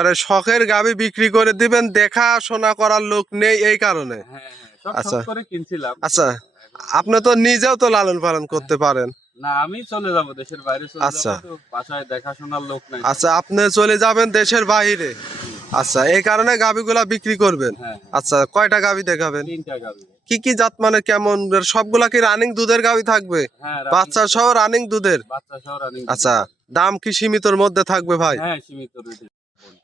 আরে শখের গাভী বিক্রি করে দিবেন, দেখাশোনা করার লোক নেই এই কারণে। হ্যাঁ হ্যাঁ, সব আচ্ছা শখ করে কিনছিলাম। আচ্ছা, আপনি তো নিজেও তো লালন পালন করতে পারেন। না, আমি চলে যাব, দেশের বাইরে চলে আচ্ছা যাব, তো বাসায় দেখাশোনার লোক নাই। আচ্ছা, আপনি চলে যাবেন দেশের বাইরে। জি, আচ্ছা, এই কারণে গাভীগুলা বিক্রি করবেন। হ্যাঁ হ্যাঁ, আচ্ছা, কয়টা গাভী দেখাবেন? 3টা গাভী। কি কি জাত, মানে কেমন? সবগুলা কি রানিং দুধের গাভী থাকবে? হ্যাঁ, বাচ্চা সহ রানিং দুধের? বাচ্চা সহ রানিং। আচ্ছা, দাম কি সীমিতর মধ্যে থাকবে ভাই? হ্যাঁ, সীমিত রেটে।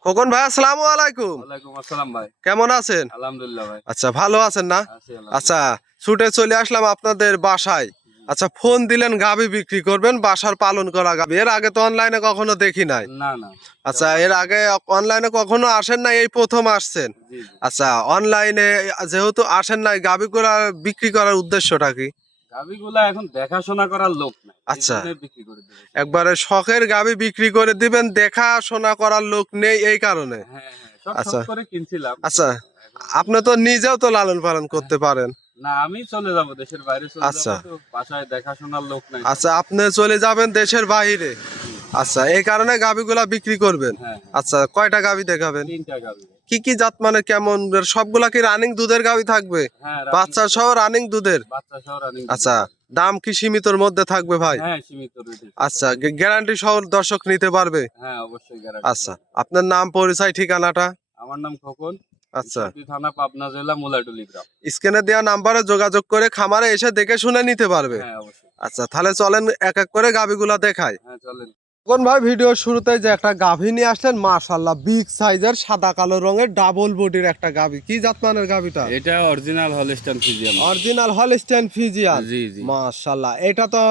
খোকন ভাই, আসসালামু আলাইকুম। ওয়ালাইকুম আসসালাম ভাই। কেমন আছেন? আলহামদুলিল্লাহ ভাই। আচ্ছা, ভালো আছেন না? আছি আলহামদুলিল্লাহ। আচ্ছা, ছুটে চলে আসলাম আপনাদের বাসায়। আচ্ছা, ফোন দিলেন গাভী বিক্রি করবেন, বাসার পালন করা গাভী। এর আগে তো অনলাইনে কখনো দেখি নাই। না না। আচ্ছা, এর আগে অনলাইনে কখনো আসেন নাই, এই প্রথম আসছেন? জি জি। আচ্ছা, অনলাইনে যেহেতু আসেন নাই, গাভীগুলা বিক্রি করার উদ্দেশ্যটা কি? গাভীগুলা এখন দেখাশোনা করার লোক নাই, এই আচ্ছা, জন্য বিক্রি করে দেব। একবারে শখের গাভী বিক্রি করে দিবেন, দেখাশোনা করার লোক নেই এই কারণে। হ্যাঁ হ্যাঁ, সব আচ্ছা শখ করে কিনছিলাম। আচ্ছা, এখন আপনি তো নিজেও তো লালন পালন করতে পারেন। না, আমি চলে যাব, দেশের বাইরে চলে আচ্ছা যাব, তো বাসায় দেখাশোনার লোক নাই। আচ্ছা, আপনি চলে যাবেন দেশের বাইরে। জি, আচ্ছা, এই কারণে গাভীগুলা বিক্রি করবেন। হ্যাঁ আচ্ছা, কয়টা গাভী দেখাবেন? 3টা গাভী। কি কি জাত, মানে কেমন? সবগুলা কি রানিং দুধের গাভী থাকবে? হ্যাঁ, বাচ্চা সহ রানিং দুধের? বাচ্চা সহ রানিং। আচ্ছা, দাম কি সীমিতর মধ্যে থাকবে ভাই? হ্যাঁ, সীমিত রেটে। আচ্ছা, গ্যারান্টি সহ দর্শক নিতে পারবে? হ্যাঁ, অবশ্যই গ্যারান্টি। আচ্ছা, আপনার নাম, পরিচয়, ঠিকানাটা? আমার নাম খোকন। আচ্ছা, ঈশ্বরদী থানা, পাবনা জেলা, মুলাটুলি গ্রাম। স্ক্রিনে দেওয়া নাম্বারে যোগাযোগ করে খামারে এসে দেখে শুনে নিতে পারবে। হ্যাঁ অবশ্যই। আচ্ছা, তাহলে চলেন এক এক করে গাভীগুলা দেখাই। হ্যাঁ চলেন। কোন ভাই, ভিডিওর শুরুতে যে একটা গাভী নিয়ে আসলেন, মাশাআল্লাহ বিগ সাইজের সাদা কালো রঙের ডাবল বডির একটা গাভী। কি জাতমানের গাভীটা? এটা original Holstein Friesian. Original Holstein Friesian. জি জি। মাশাআল্লাহ, এটা তো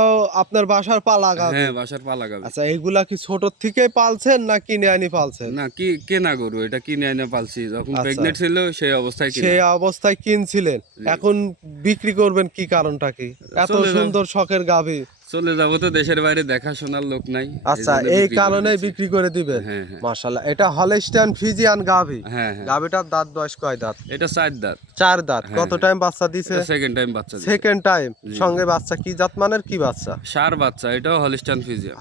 আপনার বাসার পালা গাভী। হ্যাঁ, বাসার পালা গাভী। আচ্ছা, এইগুলা কি ছোট থেকে পালছেন না কিনে আনি পালছেন? না, কি কেনা গরু, এটা কিনে এনে পালছি। যখন আচ্ছা। প্রেগনেন্ট ছিল সেই অবস্থায় কিনা। সেই অবস্থায় কিনছিলেন, জি। এখন বিক্রি করবেন কি কারণটা কি? এত চলে যাও। সুন্দর শখের গাভী। চলে যাবো, তো দেশের বাইরে দেখাশোনার লোক নাই। আচ্ছা, জন্য এই বিক্রি করে কারণে দিচ্ছি। বিক্রি করে দিবেন। হ্যাঁ হ্যাঁ। মাশাআল্লাহ, এটা হলস্টাইন ফ্রিজিয়ান গাভী। হ্যাঁ হ্যাঁ। গাভীটার দাঁত বয়স কয় দাঁত? এটা 4 দাঁত। 4 দাঁত। হ্যাঁ, কত হ্যাঁ। টাইম বাচ্চা দিছে? সেকেন্ড টাইম বাচ্চা দিছে। Second time. জি। সঙ্গে বাচ্চা কি জাত মানের, কি বাচ্চা? সার বাচ্চা, এটাও হলস্টাইন ফ্রিজিয়ান।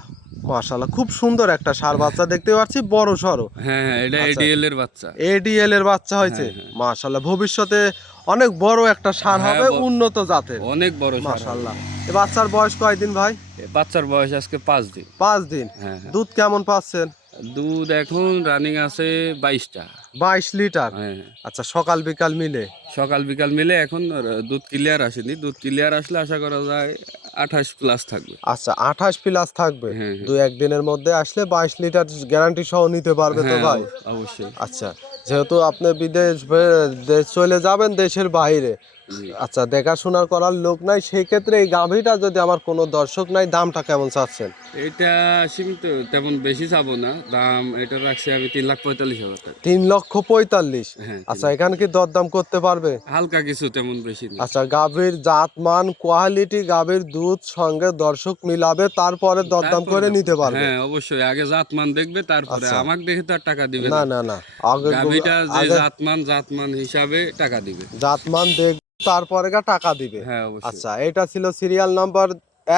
মাশাআল্লাহ, খুব সুন্দর একটা ষাঁড় বাচ্চা দেখতে পাচ্ছি, বড় সড়ো। হ্যাঁ হ্যাঁ, এটা আচ্ছা। এডিএল এর বাচ্চা। এডিএল এর বাচ্চা হয়েছে। হ্যাঁ, হ্যাঁ। মাশাআল্লাহ, ভবিষ্যতে অনেক বড় একটা ষাঁড় হ্যাঁ, হবে, উন্নত জাতের। অনেক বড় সার। মাশাআল্লাহ, এই বাচ্চার বয়স কয়দিন ভাই? বাচ্চার বয়স আজকে 5 দিন। 5 দিন। হ্যাঁ হ্যাঁ। দুধ কেমন পাচ্ছেন? দুধ এখন রানিং আছে 22টা। 22 লিটার। হ্যাঁ হ্যাঁ। আচ্ছা, সকাল বিকাল মিলে? সকাল বিকাল মিলে এখন দুধ ক্লিয়ার আসেনি। দুধ ক্লিয়ার আসলে আশা করা যায় 28 প্লাস থাকবে। আচ্ছা, 28 প্লাস থাকবে। হ্যাঁ, হ্যাঁ। 2-1 দিনের মধ্যে আসলে 22 লিটার গ্যারান্টি সহ নিতে পারবে তো হ্যাঁ, ভাই? অবশ্যই। আচ্ছা, যেহেতু আপনি বিদেশ চলে যাবেন দেশের বাইরে, জি। আচ্ছা, দেখাশোনা করার লোক নাই, সেই ক্ষেত্রে এই গাভীটা যদি আমার কোনো দর্শক নাই, দামটা কেমন চাচ্ছেন? এটা সীমিত, তেমন বেশি চাবো না দাম। এটা রাখছি আমি 3,45,000 টাকা। 3,45,000। হ্যাঁ, আচ্ছা, এখানে কি দরদাম করতে পারবে? হালকা কিছু, তেমন বেশি না। আচ্ছা, গাভীর জাত মান, কোয়ালিটি, গাভীর দুধ সঙ্গে দর্শক মিলাবে, তারপরে দরদাম তারপরে করে দাম। নিতে পারবে। হ্যাঁ অবশ্যই, আগে জাতমান দেখবে, তারপরে আচ্ছা। আমাকে দেখে তো আর টাকা দিবে না না। না না, আগে গাভিটা যে আগে জাতমান হিসাবে টাকা দিবে। জাতমান দেখ, তারপরে টাকা দিবে। হ্যাঁ অবশ্যই। আচ্ছা, এটা ছিল সিরিয়াল নাম্বার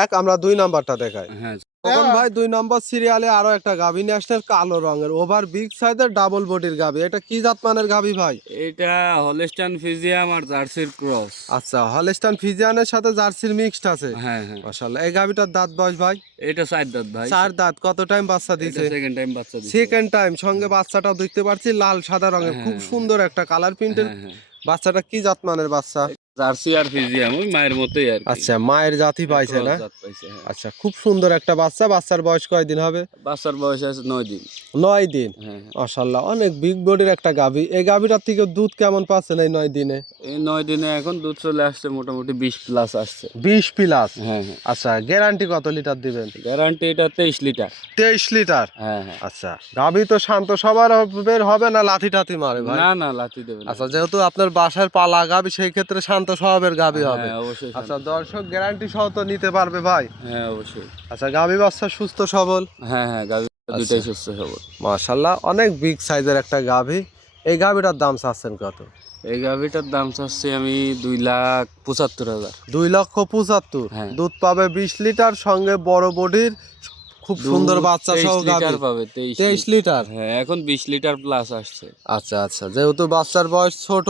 1, আমরা 2 নাম্বারটা দেখাই। হ্যাঁ তখন ভাই 2 নম্বর সিরিয়ালে আরো একটা গাভী নিয়ে আসলেন, কালো রঙের ওভার বিগ সাইজের ডাবল বডির গাভী। এটা কি জাতমানের গাভী ভাই? এটা হলস্টাইন ফ্রিজিয়ান আর জার্সির ক্রস। আচ্ছা, হলস্টাইন ফ্রিজিয়ানের সাথে জার্সির মিক্সড আছে। হ্যাঁ হ্যাঁ। মাশাআল্লাহ, এই গাভীটার দাঁত বয়স ভাই? এটা 4 দাঁত ভাই। 4 দাঁত। কত টাইম বাচ্চা এটা দিছে? সেকেন্ড টাইম বাচ্চা দিছে। Second time. সঙ্গে বাচ্চাটাও দেখতে পাচ্ছি লাল সাদা রঙের, খুব হ্যাঁ। সুন্দর একটা কালার প্রিন্টের। হ্যাঁ হ্যাঁ। বাচ্চাটা কি জাতমানের বাচ্চা? জার্সি আর ফ্রিজিয়ান ওই মায়ের মতোই আর কি। আচ্ছা, মায়ের জাতি পাইছে না? ক্রস জাত পাইছে, হ্যাঁ। আচ্ছা, খুব সুন্দর একটা বাচ্চা। বাচ্চার বয়স কয়দিন হবে? বাচ্চার বয়স আছে 9 দিন। 9 দিন। হ্যাঁ হ্যাঁ। মাশাআল্লাহ, অনেক বিগ বডির একটা গাভী। এই গাভীটার থেকে দুধ কেমন পাচ্ছেন এই 9 দিনে? এই 9 দিনে এখন দুধ চলে আসছে মোটামুটি 20 প্লাস আসছে। 20 প্লাস। হ্যাঁ হ্যাঁ। আচ্ছা, গ্যারান্টি কত লিটার দিবেন? গ্যারান্টি এটা 23 লিটার। 23 লিটার। হ্যাঁ হ্যাঁ। আচ্ছা, গাভী তো শান্ত সবার হবে না, লাথি টাথি মারে ভাই? না না, লাথি দেবে না। আচ্ছা, যেহেতু আপনার বাসার পালা গাভী, সেই ক্ষেত্রে শান্ত স্বভাবের গাভী হবে। হ্যাঁ অবশ্যই। আচ্ছা, দর্শক গ্যারান্টি সহ তো নিতে পারবে ভাই? হ্যাঁ অবশ্যই। আচ্ছা, গাভী বাচ্চা সুস্থ সবল? হ্যাঁ হ্যাঁ, গাভী দুটাই সুস্থ সবল। মাশাআল্লাহ, অনেক বিগ সাইজের একটা গাভী। এই গাভীটার দাম চাচ্ছেন কত? এই গাভীটার দাম চাচ্ছি আমি 2,75,000। 2,75,000। হ্যাঁ। দুধ পাবে 20 লিটার, সঙ্গে বড় বডির খুব সুন্দর বাচ্চা 23 সহ গাভী। লিটার পাবে 23 লিটার। হ্যাঁ এখন 20 লিটার প্লাস আসছে। আচ্ছা আচ্ছা, যেহেতু বাচ্চার বয়স ছোট,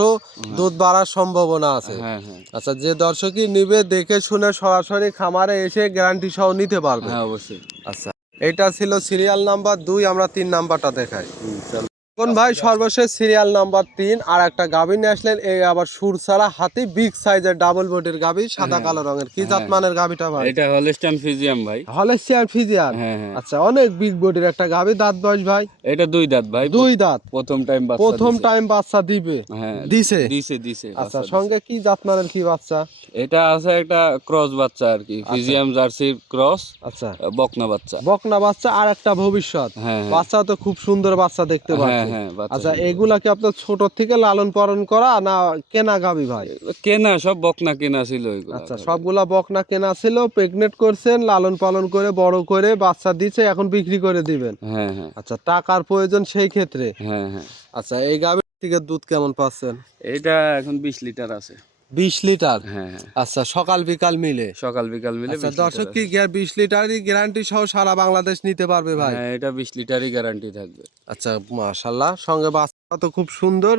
দুধ বাড়ার সম্ভাবনা আছে। হ্যাঁ হ্যাঁ আচ্ছা, যে দর্শকই নিবে দেখে শুনে সরাসরি খামারে এসে গ্যারান্টি সহ নিতে পারবে। হ্যাঁ অবশ্যই। আচ্ছা, এটা ছিল সিরিয়াল নাম্বার 2, আমরা 3 নাম্বারটা দেখাই। চলো। কোন ভাই সর্বশেষ সিরিয়াল নাম্বার 3 আর একটা গাভী নিয়ে আসলেন, এই আবার সুরসারা হাতি বিগ সাইজের ডাবল বডির গাভী, সাদা কালো রঙের। কি জাত মানের গাভীটা ভাই? এটা হলস্টাইন ফ্রিজিয়ান ভাই। হলেস্টিয়ান ফ্রিজিয়ান। হ্যাঁ হ্যাঁ। আচ্ছা, অনেক বিগ বডির একটা গাভী। দাঁত বয়স ভাই? এটা 2 দাঁত ভাই। 2 দাঁত। প্রথম টাইম বাচ্চা প্রথম দিছে। টাইম বাচ্চা দিবে। হ্যাঁ দিছে। দিছে আচ্ছা, বাচ্চা সঙ্গে কি জাত মানের কি বাচ্চা? দিছে। এটা আছে একটা ক্রস বাচ্চা আর কি, ফ্রিজিয়াম জার্সির ক্রস। আচ্ছা, বকনা বাচ্চা। বকনা বাচ্চা আর একটা ভবিষ্যৎ। হ্যাঁ হ্যাঁ। বাচ্চা তো খুব সুন্দর বাচ্চা দেখতে হ্যাঁ পাচ্ছি। হ্যাঁ বাচ্চা আচ্ছা, সুন্দর। এগুলা কি আপনার ছোট থেকে লালন পালন করা না কেনা গাভী ভাই? কেনা, সব বকনা কেনা ছিল এগুলো। আচ্ছা, সবগুলা বকনা কেনা ছিল, প্রেগনেন্ট করছেন, লালন পালন করে বড় করে বাচ্চা দিচ্ছে, এখন বিক্রি করে দিবেন। হ্যাঁ হ্যাঁ আচ্ছা, টাকার প্রয়োজন সেই ক্ষেত্রে। হ্যাঁ হ্যাঁ। আচ্ছা, এই গাভীর থেকে দুধ কেমন পাচ্ছেন? এটা এখন 20 লিটার আছে। 20 লিটার। হ্যাঁ হ্যাঁ। আচ্ছা, সকাল বিকাল মিলে। সকাল বিকাল মিলে আচ্ছা, 20 দর্শক লিটার কি আছে। 20 লিটারই গ্যারান্টি সহ সারা বাংলাদেশ নিতে পারবে ভাই? হ্যাঁ এটা 20 লিটারই গ্যারান্টি থাকবে। আচ্ছা, মাশাআল্লাহ, সঙ্গে বাচ্চা তো খুব সুন্দর।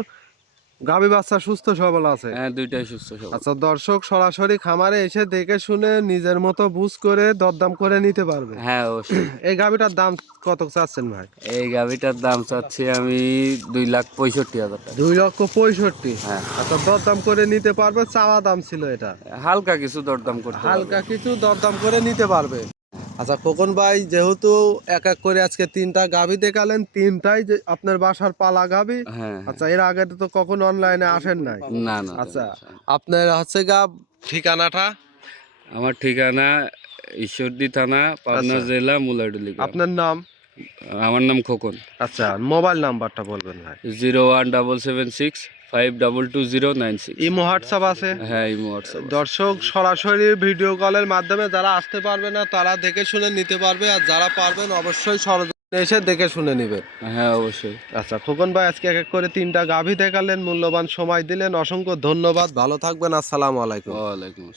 গাভী বাচ্চা সুস্থ সবল আছে। হ্যাঁ দুইটাই সুস্থ সবল। আচ্ছা, দর্শক সরাসরি খামারে এসে দেখে শুনে নিজের মতো বুঝ করে দরদাম করে নিতে পারবে। হ্যাঁ অবশ্যই। এই গাভীটার দাম কত চাচ্ছেন ভাই? এই গাভিটার দাম চাচ্ছি আমি 2,65,000 টাকা। 2,65,000। হ্যাঁ। আচ্ছা, দরদাম করে নিতে পারবে, চাওয়া দাম ছিল এটা। হালকা কিছু দরদাম করতে হবে। হালকা কিছু দরদাম করে নিতে পারবে। আচ্ছা খোকন ভাই, যেহেতু এক এক করে আজকে 3টা গাভী দেখালেন, 3টাই যে আপনার বাসার পালা গাভী। হ্যাঁ আচ্ছা, এর আগে তো কখনো অনলাইনে আসেন নাই? না না। আচ্ছা, আপনার হচ্ছে ঠিকানাটা? আমার ঠিকানা ঈশ্বরদী থানা, পাবনা আচ্ছা। জেলা, মুলাডুলি গ্রাম। আপনার নাম? আমার নাম খোকন। আচ্ছা, মোবাইল নাম্বারটা বলবেন ভাই? 01776522096। ইমো হোয়াটসঅ্যাপ আছে? হ্যাঁ ইমো হোয়াটসঅ্যাপ। দর্শক সরাসরি ভিডিও কলের মাধ্যমে যারা আসতে পারবে না তারা দেখে শুনে নিতে পারবে, আর যারা পারবেন অবশ্যই সরজমিনে এসে দেখে শুনে নিবে। হ্যাঁ অবশ্যই। আচ্ছা খোকন ভাই, আজকে এক এক করে 3টা গাভী দেখালেন, মূল্যবান সময় দিলেন, অসংখ্য ধন্যবাদ। ভালো থাকবেন, আসসালামু আলাইকুম। ওয়ালাইকুম আসসালাম।